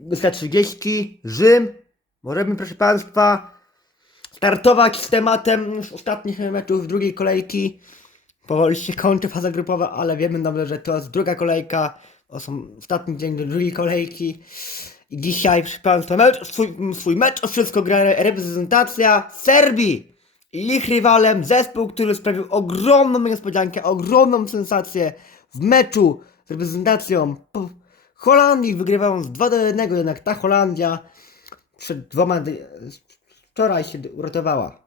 20.30, Rzym. Możemy, proszę Państwa, startować z tematem już ostatnich meczów drugiej kolejki. Powoli się kończy faza grupowa, ale wiemy dobrze, że to jest druga kolejka. Ostatni dzień do drugiej kolejki. I dzisiaj, proszę Państwa, mecz, swój, swój mecz o wszystko gra reprezentacja Serbii. I ich rywalem zespół, który sprawił ogromną niespodziankę, ogromną sensację w meczu z reprezentacją Holandii, wygrywając 2 do 1, jednak ta Holandia przed dwoma wczoraj się uratowała.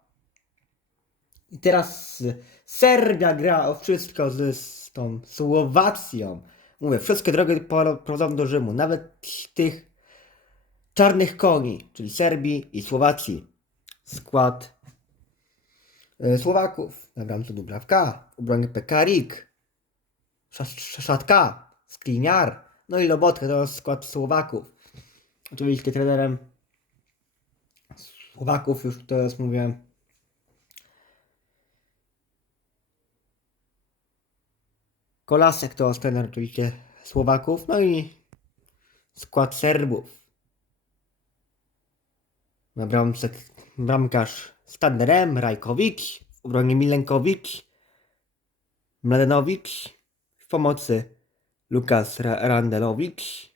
I teraz Serbia gra o wszystko z, z tą Słowacją. Mówię, wszystkie drogi prowadzą do Rzymu, nawet tych czarnych koni, czyli Serbii i Słowacji. Skład e, Słowaków. Na bramce Dubrawka, w obronie Pekarik, Szatka, Skriniar, no i Lobotka to skład Słowaków. Oczywiście trenerem Słowaków już jest, mówię, Kolasek to jest trener oczywiście Słowaków, no i skład Serbów. Na bramce bramkarz Standerem, Rajkowicz, w obronie Milenkowicz, Mladenowicz, w pomocy Lukas Ra- Randelowicz.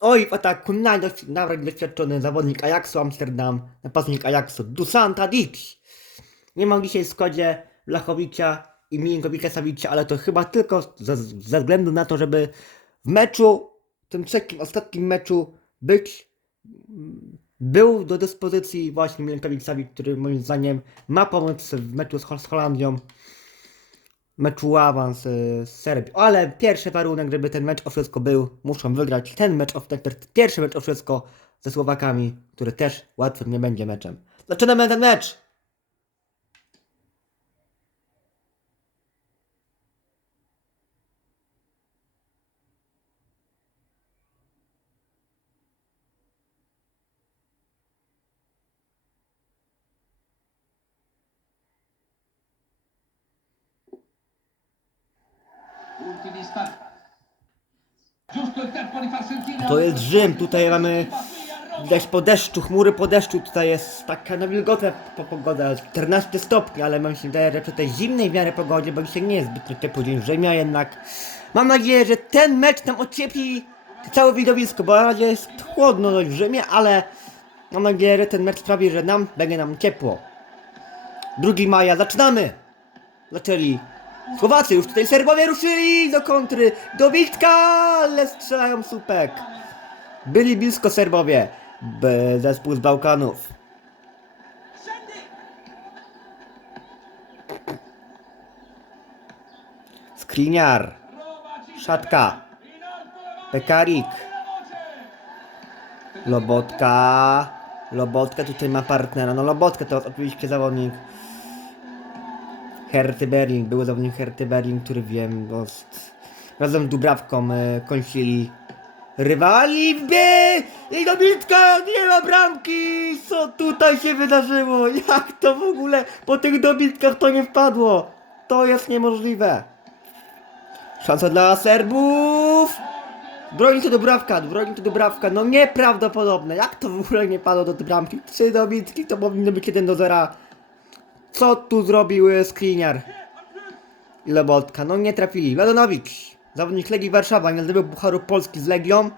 Oj, w ataku najbardziej doświadczony zawodnik Ajaxu Amsterdam, napastnik Ajaxu Dusan Tadic. Nie mam dzisiaj w składzie Lachowicza i Milinkowicza Sawicza, ale to chyba tylko ze, ze względu na to, żeby w meczu, tym trzecim, ostatnim meczu być był do dyspozycji właśnie Milenkowicz Savic, który moim zdaniem ma pomóc w meczu z, z Holandią, meczu awans y, z Serbii. Ale pierwszy warunek, żeby ten mecz o wszystko był, muszą wygrać ten mecz, o, ten pierwszy mecz o wszystko ze Słowakami, który też łatwym nie będzie meczem. Zaczynamy ten mecz! To jest Rzym, tutaj mamy widać po deszczu, chmury po deszczu, tutaj jest taka no wilgotna po- pogoda, 14 stopni, ale mam się wydaje, że przy tej zimnej w miarę pogodzie, bo dzisiaj nie jest zbytnio ciepły dzień w Rzymie, jednak mam nadzieję, że ten mecz nam ociepli całe widowisko, bo na razie jest chłodno w Rzymie, ale mam nadzieję, że ten mecz sprawi, że nam będzie nam ciepło. 2 maja, zaczynamy! Zaczęli Słowacy, już tutaj Serbowie ruszyli do kontry, do Witka, ale strzelają słupek. Byli blisko Serbowie, B zespół z Bałkanów. Skriniar, Szatka, Pekarik, Lobotka, Lobotka tutaj ma partnera, no Lobotka to oczywiście zawodnik Herty Berlin, był zawodnik Herty Berlin, który wiem, z, razem z Dubrawką e, kończyli rywali w B i do bitka nie ma bramki! Co tutaj się wydarzyło? Jak to w ogóle po tych dobitkach to nie wpadło? To jest niemożliwe. Szansa dla Serbów! Broni to Dubrawka, broni to Dubrawka, no nieprawdopodobne. Jak to w ogóle nie padło do tej bramki? Trzy dobitki to powinno być 1 do 0. Co tu zrobił Skriniar? I Lobotka? No nie trafili. Mladenowicz, zawodnik Legii Warszawa, nie zdobył Pucharu Polski z Legią.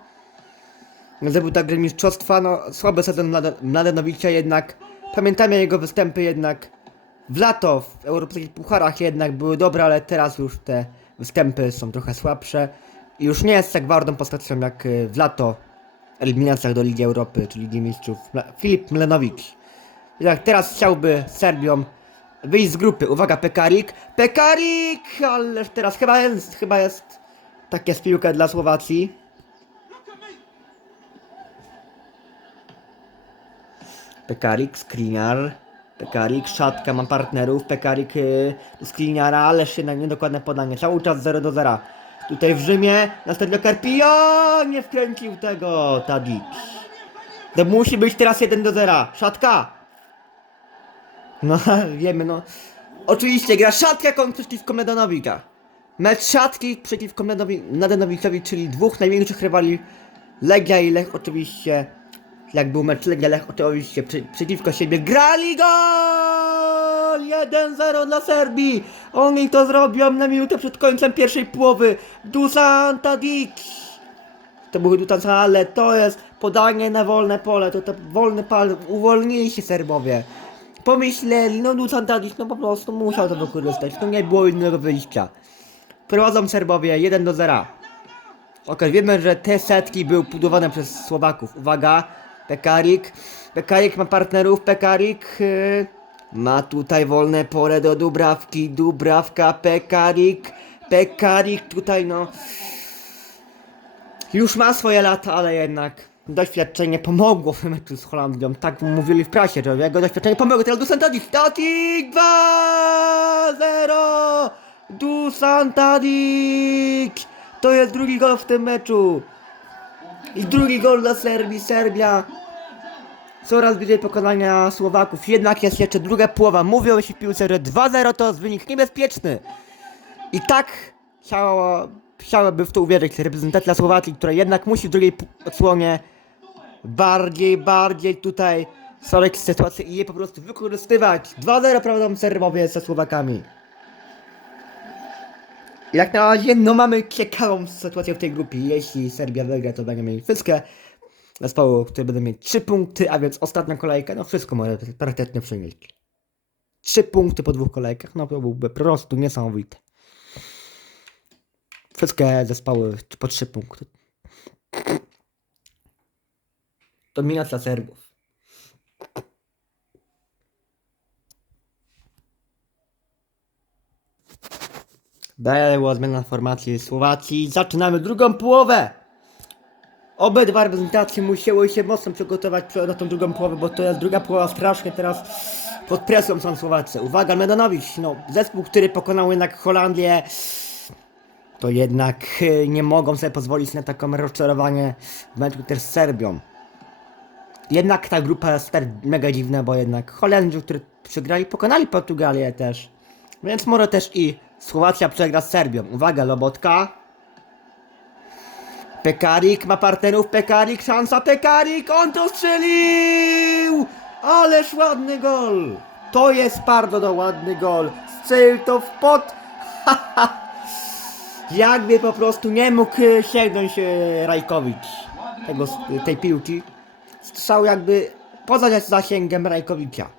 Nie zdobył także mistrzostwa, no słaby sezon Mlade- Mladenowicza jednak. Pamiętamy jego występy jednak w lato w europejskich pucharach jednak były dobre, ale teraz już te występy są trochę słabsze. I już nie jest tak gwardą postacią jak y, w lato eliminacjach do Ligi Europy czy Ligi Mistrzów. Filip Mlenowicz. Jak teraz chciałby Serbią wyjść z grupy. Uwaga, Pekarik. Pekarik! Ależ teraz chyba jest, chyba jest tak jest dla Słowacji. Pekarik, Skriniar. Pekarik, Szatka, mam partnerów. Pekarik, yy, Skriniara, ależ jednak niedokładne podanie. Cały czas 0 do 0. Tutaj w Rzymie, następnie Karpio! Nie wkręcił tego Tadic. To musi być teraz 1 do 0. Szatka! No, wiemy, no. Oczywiście gra Szatka przeciwko Mladenowicza. Mecz Szatki przeciwko Mladenowi- Mladenowiczowi, czyli dwóch największych rywali Legia i Lech oczywiście, jak był mecz Legia Lech oczywiście przeciwko siebie grali gol! 1-0 dla Serbii! Oni to zrobią na minutę przed końcem pierwszej połowy. Dusan Tadic! To był Dusan, ale to jest podanie na wolne pole, to to wolny pal, uwolnili się Serbowie. Pomyśleli, no Dusan Tadic, no po prostu musiał to wykorzystać, no nie było innego wyjścia. Prowadzą Serbowie 1 do 0. Okej, wiemy, że te setki były budowane przez Słowaków. Uwaga, Pekarik. Pekarik ma partnerów, Pekarik yy, ma tutaj wolne pole do Dubrawki. Dubrawka, Pekarik. Pekarik tutaj no... Już ma swoje lata, ale jednak doświadczenie pomogło w meczu z Holandią. Tak mówili w prasie, że jego doświadczenie pomogło. Teraz Dusan Tadic. Tadic 2-0! Dusan Tadic! To jest drugi gol w tym meczu. I drugi gol dla Serbii. Serbia coraz bliżej pokonania Słowaków. Jednak jest jeszcze druga połowa. Mówią się w piłce, że 2-0 to jest wynik niebezpieczny. I tak chciało, chciałaby w to uwierzyć reprezentacja Słowacji, która jednak musi w drugiej odsłonie bardziej, bardziej tutaj sorek sytuację i je po prostu wykorzystywać. 2-0 prowadzą Serbowie ze Słowakami. Jak na razie, no mamy ciekawą sytuację w tej grupie. Jeśli Serbia wygra, to będziemy mieli wszystkie zespoły, które będą mieć 3 punkty, a więc ostatnia kolejka, no wszystko może praktycznie przynieść. 3 punkty po dwóch kolejkach, no to byłby po prostu niesamowite. Wszystkie zespoły po 3 punkty. Dominacja Serbów. Była zmiana formacji Słowacji. Zaczynamy drugą połowę. Obydwa reprezentacje musiały się mocno przygotować na tą drugą połowę, bo to jest druga połowa strasznie teraz pod presją są Słowacy. Uwaga, Medanowicz, no zespół, który pokonał jednak Holandię, to jednak e, nie mogą sobie pozwolić na taką rozczarowanie w meczu też z Serbią. Jednak ta grupa jest mega dziwna, bo jednak Holendrzy, którzy przegrali, pokonali Portugalię też. Więc może też i Słowacja przegra z Serbią. Uwaga, Lobotka. Pekarik ma partnerów, Pekarik, szansa, Pekarik, on to strzelił! Ależ ładny gol! To jest bardzo ładny gol. Strzelił to w pot. Jakby po prostu nie mógł e, sięgnąć e, Rajkowicz tego, tej piłki. Strzał jakby poza zasięgiem Rajkowicza.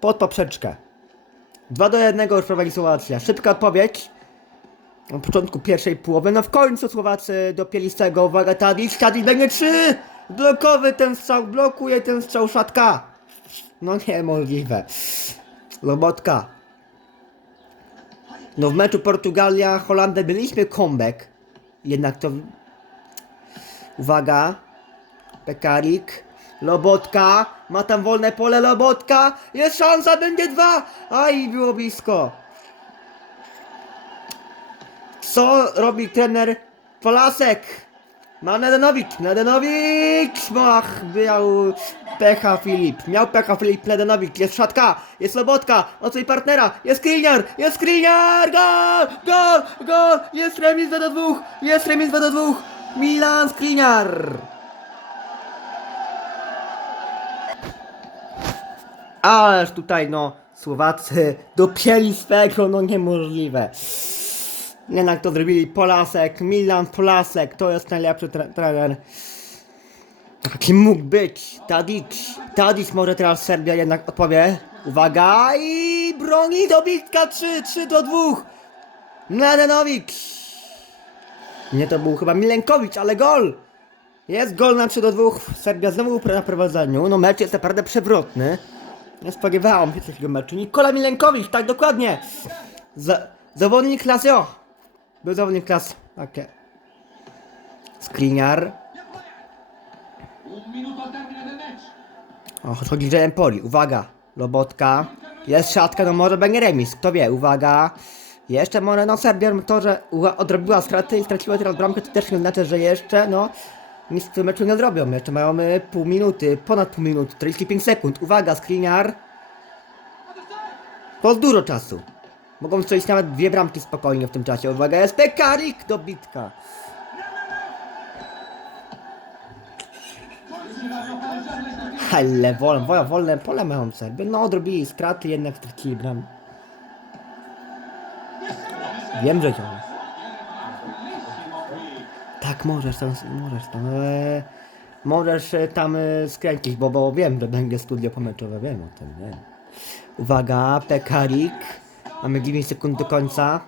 Pod poprzeczkę. 2 do 1 już prowadzi Słowacja. Szybka odpowiedź. Na początku pierwszej połowy. No w końcu Słowacy dopięli z tego. Uwaga, Tadic. Tadic będzie 3! Blokowy ten strzał. Blokuje ten strzał szatka. No niemożliwe. Lobotka. No w meczu Portugalia-Holandia byliśmy comeback. Jednak to... Uwaga. Pekarik. Lobotka. Ma tam wolne pole Lobotka. Jest szansa, będzie dwa. Aj, było blisko. Co robi trener Polasek? Ma Nedenowicz. Nedenowicz. Mach, miał pecha Filip. Miał pecha Filip Nedenowicz. Jest szatka. Jest Lobotka. Od swojej partnera. Jest Skriniar. Jest Skriniar. Gol! Gol! Gol! Jest remis 2 do 2. Jest remis 2 do 2. Milan Skriniar. Ależ tutaj no Słowacy dopięli swego, no niemożliwe. Jednak to zrobili Polasek, Milan Polasek, to jest najlepszy tre trener. Jaki mógł być? Tadic. Tadic może teraz Serbia jednak odpowie. Uwaga i broni dobitka 3, 3 do 2. Mladenowicz. Nie, to był chyba Milenkowicz, ale gol. Jest gol na 3 do 2. Serbia znowu na prowadzeniu. No mecz jest naprawdę przewrotny. Nie spodziewałem się takiego meczu. Nikola Milenkowicz, tak dokładnie. Za, zawodnik Lazio. Był zawodnik klas. Okej. Skriniar. O, chodzi że Empoli. Uwaga. Lobotka. Jest siatka, no może będzie remis. Kto wie, uwaga. Jeszcze może, no Serbia to, że odrobiła straty i straciła teraz bramkę, to też nie znaczy, że jeszcze, no nic w tym meczu nie zrobią. Jeszcze mamy pół minuty, ponad pół minuty, 45 sekund. Uwaga, Skriniar. To dużo czasu. Mogą strzelić nawet dwie bramki spokojnie w tym czasie. Uwaga, jest Pekarik, dobitka. Ale wolne, wolne, wolne pole mają. No, odrobili straty, jednak stracili bram. Wiem, że to. Tak, możesz tam, możesz tam, możesz e, tam e, skręcić, bo, bo wiem, że będzie studio pomeczowe, wiem o tym, wiem. Uwaga, Pekarik. Mamy 9 sekund do końca.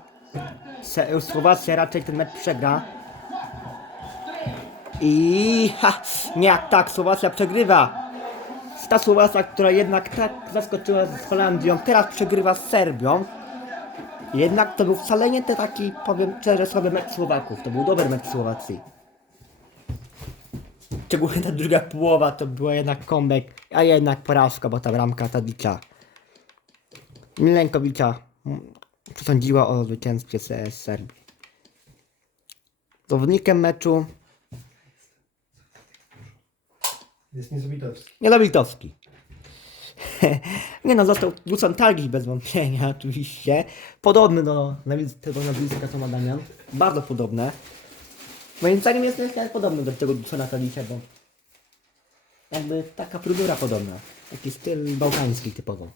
Se, Słowacja raczej ten mecz przegra. I ha, nie, tak, Słowacja przegrywa. Ta Słowacja, która jednak tak zaskoczyła z Holandią, teraz przegrywa z Serbią. Jednak to był wcale nie ten taki, powiem szczerze, słaby mecz Słowaków. To był dobry mecz Słowacji. Szczególnie ta druga połowa to była jednak comeback, a jednak porażka, bo ta bramka Tadicza. Milenkowicza mm, przesądziła o zwycięstwie CS Serbii. Zawodnikiem meczu Jest niezabitowski. Niedobitowski. Nie no, został Dusan Targis bez wątpienia, oczywiście. Podobny do tego nazwiska co Damian. Bardzo podobne. Moim zdaniem jest nawet podobny do tego Dusana Targisa, bo jakby taka fryzura podobna. Taki styl bałkański typowo.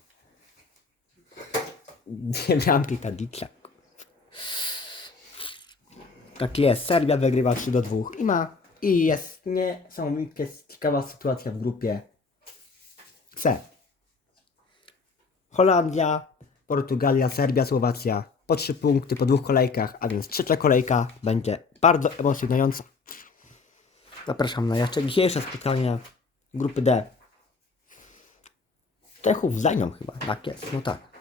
Dwie bramki Tadicia. Tak jest, Serbia wygrywa 3 do 2 i ma i jest niesamowicie ciekawa sytuacja w grupie C. Holandia, Portugalia, Serbia, Słowacja po 3 punkty po dwóch kolejkach, a więc trzecia kolejka będzie bardzo emocjonująca. Zapraszam na jeszcze dzisiejsze spotkanie grupy D. Czechów nią chyba, tak jest, no tak.